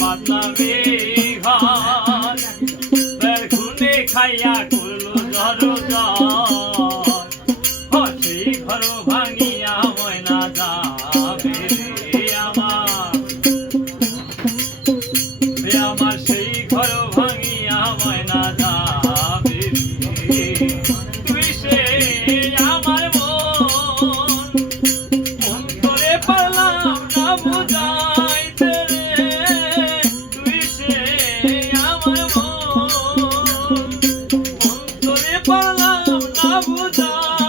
বাতলামি ঘর বের খুনে খাইয়া করলো জর সেই ঘর ভাঙিয়া ময়না যাবে রে আমার সেই ঘর ভাঙিয়া ময়না যাবে তুই সে আমার মন করে পারলাম না বুঝাইতে রে তুই সে আমার মন করে পারলাম না বুঝাইতে